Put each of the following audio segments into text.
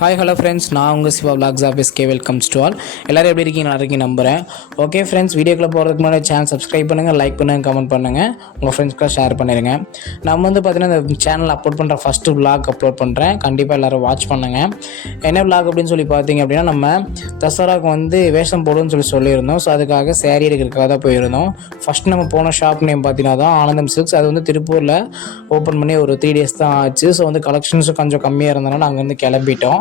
Hi hello friends, நான் உங்கள் Siva vlogs ஆஃபீஸ்க்கே வெல்கம்ஸ் டு ஆல். எல்லோரும் எப்படி இருக்கீங்க? நல்லா இருக்கீங்க நம்புகிறேன். ஓகே ஃப்ரெண்ட்ஸ், வீடியோக்குள்ளே போகிறதுக்கு முன்னாடி சேனல் சப்ஸ்கிரைப் பண்ணுங்கள், லைக் பண்ணுங்கள், கமெண்ட் பண்ணுங்கள், உங்கள் ஃப்ரெண்ட்ஸ்க்குலாம் ஷேர் பண்ணிடுங்க. நம்ம பார்த்தீங்கன்னா இந்த சேனல் அப்லோட் பண்ணுற ஃபஸ்ட்டு விலாக் அப்லோட் பண்ணுறேன். கண்டிப்பாக எல்லோரும் வாட்ச் பண்ணுங்கள். என்ன விலாக் அப்படின்னு சொல்லி பார்த்தீங்க அப்படின்னா, நம்ம தசராவுக்கு வேஷம் போடுன்னு சொல்லியிருந்தோம். ஸோ அதுக்காக சேரீ எடுக்கிறதுக்காக தான் போயிருந்தோம். ஃபஸ்ட் நம்ம போன ஷாப் நேம் பார்த்தீங்கன்னா தான் ஆனந்தம் சில்க்ஸ். அது திருப்பூரில் ஓப்பன் பண்ணி ஒரு 3 days தான் ஆச்சு. ஸோ கலெக்ஷன்ஸும் கொஞ்சம் கம்மியாக இருந்தனால அங்கேருந்து கிளம்பிட்டோம்.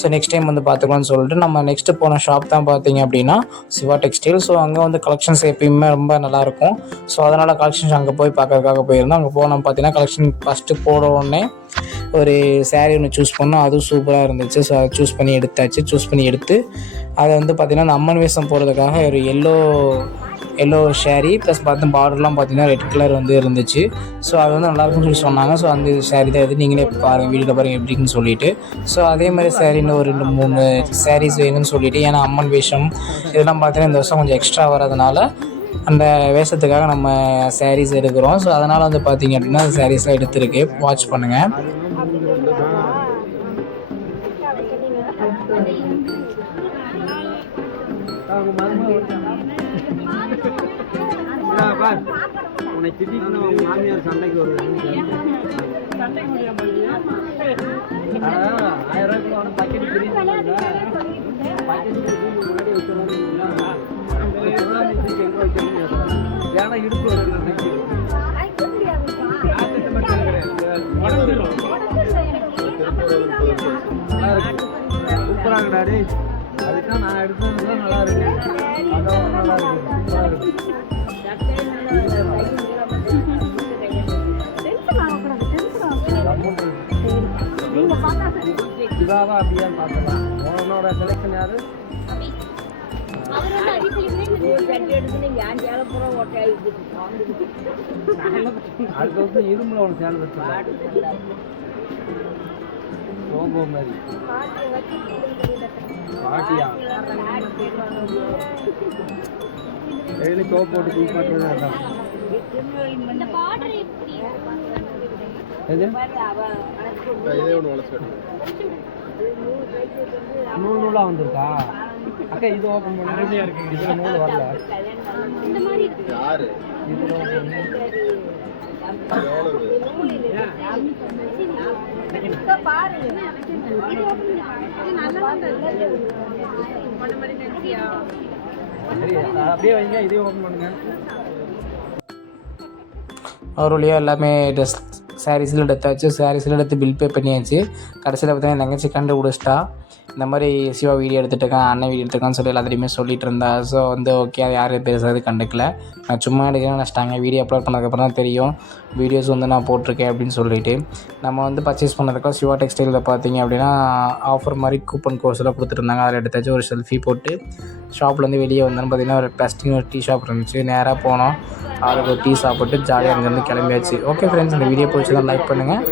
ஸோ நெக்ஸ்ட் டைம் பார்த்துக்கலாம்னு சொல்லிட்டு நம்ம நெக்ஸ்ட்டு போன ஷாப் தான் பார்த்தீங்க அப்படின்னா சிவா டெக்ஸ்டைல். ஸோ அங்கே கலெக்ஷன்ஸ் எப்பயுமே ரொம்ப நல்லாயிருக்கும். ஸோ அதனால் கலெக்ஷன்ஸ் அங்கே போய் பார்க்கறதுக்காக போயிருந்தோம். அங்கே போனோம் பார்த்தீங்கன்னா கலெக்ஷன் ஃபஸ்ட்டு போட உடனே ஒரு சேரீ ஒன்று சூஸ் பண்ணோம். அதுவும் சூப்பராக இருந்துச்சு. ஸோ அதை சூஸ் பண்ணி எடுத்து அதை பார்த்திங்கன்னா அந்த அம்மன் வேஷம் போடுறதுக்காக ஒரு எல்லோ ஷேரீ ப்ளஸ் பார்டர்லாம் பார்த்தீங்கன்னா ரெட் கலர் இருந்துச்சு. ஸோ அது நல்லாயிருக்குன்னு சொல்லி சொன்னாங்க. ஸோ அந்த ஷேரீ தான் நீங்களே பாருங்கள், வீடியோவில் பாருங்கள் எப்படின்னு சொல்லிட்டு. ஸோ அதே மாதிரி சேரீன்னு ஒரு 2-3 சாரீஸ் வேணும்னு சொல்லிட்டு, ஏன்னா அம்மன் வேஷம் இதெல்லாம் பார்த்தீங்கன்னா இந்த வருஷம் கொஞ்சம் எக்ஸ்ட்ரா வரதுனால அந்த வேஷத்துக்காக நம்ம சாரீஸ் எடுக்கிறோம். ஸோ அதனால் பார்த்தீங்க அப்படின்னா அந்த சாரீஸ்லாம் எடுத்துருக்கு. வாட்ச் பண்ணுங்கள். உன்னை திட்டிட்டு உங்க மாமியார் சண்டைக்கு வருவாங்க. 1000 ரூபாய்க்கு பக்கெட் முன்னாடி ஏன்னா இடுப்பு சூப்பராக டாடி. அதுதான் நான் எடுத்தது நல்லா இருக்கு. அதான் நல்லா இருக்கு. சிவாவா அப்படியான்னு பார்க்கலாம். உன்னோட செலெக்ஷன் யாரு? அடுத்த வருஷம் இரும்புல ஒன்று சேர்ந்து சோம்போ மாதிரி பாட்டியா டெய்லி சோப் போட்டு குளிப்பாட்டுறது அதான். நூலா வந்திருக்கா அக்கா? இது ஓப்பன் பண்ண இருக்கு. இதுல நூல் வரல. அப்படியே வைங்க, இதையும் ஓப்பன் பண்ணுங்க. ஒரு வழியாக எல்லாமே ட்ரெஸ் சாரீஸில் எடுத்தாச்சு. சாரீஸில் எடுத்து பில் பே பண்ணியாச்சு. கடைசியில் பார்த்தீங்கன்னா என் தங்கச்சி கண்டுபிடிச்சிட்டா. இந்த மாதிரி சிவா வீடியோ எடுத்துகிட்ருக்கான், அண்ணன் வீடியோ எடுத்துருக்கான்னு சொல்லி எல்லாத்தையுமே சொல்லிட்டு இருந்தா. ஸோ ஓகே, அது யாரும் பெருசாக கண்டுக்கல. நான் சும்மா எடுக்கிறேன் நினச்சிட்டாங்க. வீடியோ அப்லோட் பண்ணதுக்கப்புறம் தான் தெரியும் வீடியோஸ் நான் போட்டிருக்கேன் அப்படின்னு சொல்லிட்டு. நம்ம பர்ச்சேஸ் பண்ணதுக்கோ சிவா டெக்ஸ்டைலில் பார்த்தீங்க அப்படின்னா ஆஃபர் மாதிரி கூப்பன் கோர்ஸ் எல்லாம் கொடுத்துருந்தாங்க. அதில் எடுத்தாச்சு. ஒரு செல்ஃபி போட்டு ஷாப்லேருந்து வெளியே வந்தோன்னு பார்த்தீங்கன்னா ஒரு பிளாஸ்டிக் ஒரு டீ ஷாப் இருந்துச்சு. நேராக போனோம். அதுக்கு ஒரு டீ சாப்பிட்டு ஜாலியாக அங்கேருந்து கிளம்பியாச்சு. ஓகே ஃப்ரெண்ட்ஸ், இந்த வீடியோ பிடிச்சதான் லைக் பண்ணுங்கள்.